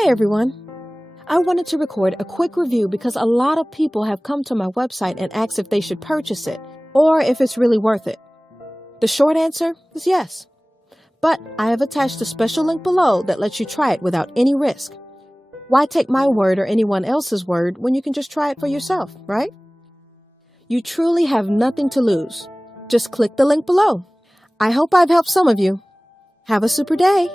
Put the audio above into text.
Hey everyone! I wanted to record a quick review because a lot of people have come to my website and asked if they should purchase it or if it's really worth it. The short answer is yes. But I have attached a special link below that lets you try it without any risk. Why take my word or anyone else's word when you can just try it for yourself, right? You truly have nothing to lose. Just click the link below. I hope I've helped some of you. Have a super day!